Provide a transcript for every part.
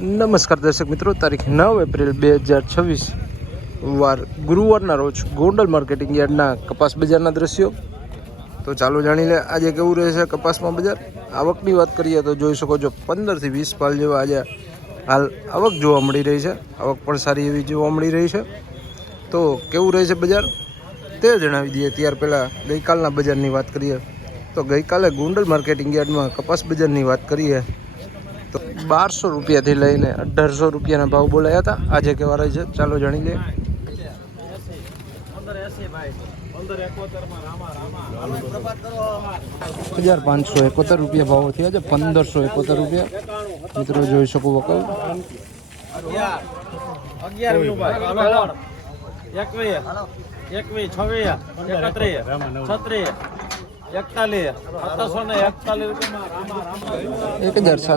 નમસ્કાર દર્શક મિત્રો, તારીખ 9 એપ્રિલ 2026 વાર ગુરુવારના રોજ ગોંડલ માર્કેટિંગ યાર્ડના કપાસ બજારના દ્રશ્યો. તો ચાલો જાણી લે આજે કેવું રહેશે કપાસમાં બજાર. આવકની વાત કરીએ તો જોઈ શકો છો 15 થી 20 પાલ જેવા આજે હાલ આવક જોવા મળી રહી છે. આવક પણ સારી એવી જોવા મળી રહી છે. તો કેવું રહેશે બજાર તે જણાવી દઈએ. ત્યાર પહેલાં ગઈકાલના બજારની વાત કરીએ તો ગઈકાલે ગોંડલ માર્કેટિંગ યાર્ડમાં કપાસ બજારની વાત કરીએ તો 1200 રૂપિયાથી લઈને 1800 રૂપિયાના ભાવ બોલાયા હતા. આજે કેવા રહે છે ચાલો જાણી લઈએ. 1571 રૂપિયા ભાવ થયા છે. 1571 રૂપિયા મિત્રો જોઈ શકો વકલ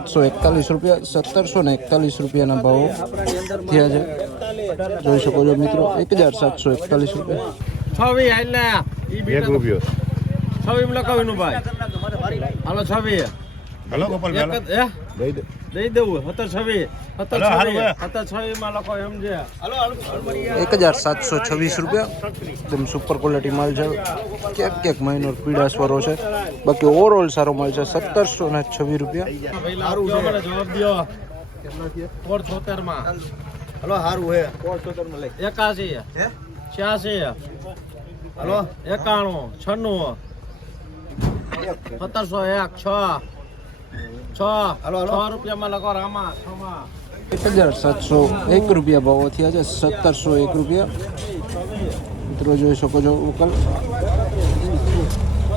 1741 રૂપિયા 1741 રૂપિયાના ભાવો થયા છે. જોઈ શકો છો મિત્રો 1741 રૂપિયા. 1726 રૂપિયા. એકદમ સુપર ક્વોલિટી માલ છે. ક્યાંક માઇનોર પીડા સ્વરો છે, બાકી ઓવરઓલ સારો માલ છે. 1726 રૂપિયા. હલો હારું હે 81 86 હલો 91 96 1701 6 હલો 6 રૂપિયામાં લખો રામા 1701 રૂપિયા ભાવો થયા છે. 1701 રૂપિયા મિત્રો જોઈ શકો છો વકલ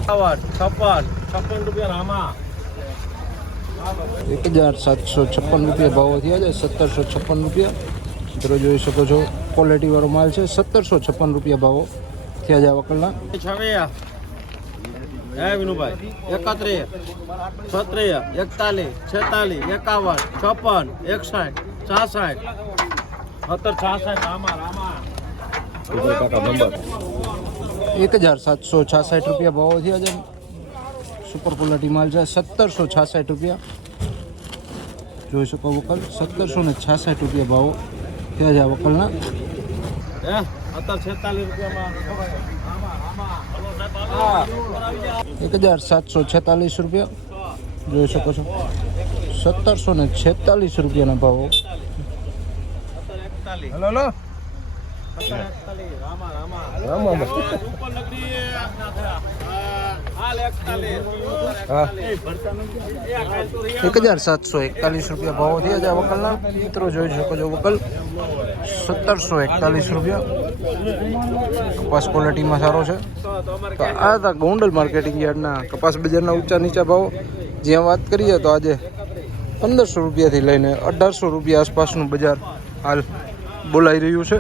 56 રૂપિયા રામા 1756 રૂપિયા ભાવો થયા છે. 1756 રૂપિયા મિત્રો જોઈ શકો છો ક્વોલિટી વાળો માલ છે. 1756 રૂપિયા ભાવો થયા છે વકલના. 26 હે વિનુભાઈ 31 36 41 46 51 56 61 66 રામા 1766 રૂપિયા ભાવો થયા છે. સુપર ક્વોલિટી માલ છે. 1766 રૂપિયા જોઈ શકો વકલ. 1766 રૂપિયા ભાવો થયા છે વકલના. 1746 રૂપિયા જોઈ શકો છો. 1746 રૂપિયાના ભાવો. એક 1741 રૂપિયા ભાવો થયા છે વકલના. મિત્રો જોઈ શકો છો વકલ 1741 રૂપિયા. કપાસ ક્વોલિટીમાં સારો છે. તો આ હતા ગોંડલ માર્કેટિંગ યાર્ડના કપાસ બજારના ઊંચા નીચા ભાવો. જ્યાં વાત કરીએ તો આજે 1500 રૂપિયાથી લઈને 1800 રૂપિયા આસપાસનું બજાર હાલ બોલાઈ રહ્યું છે.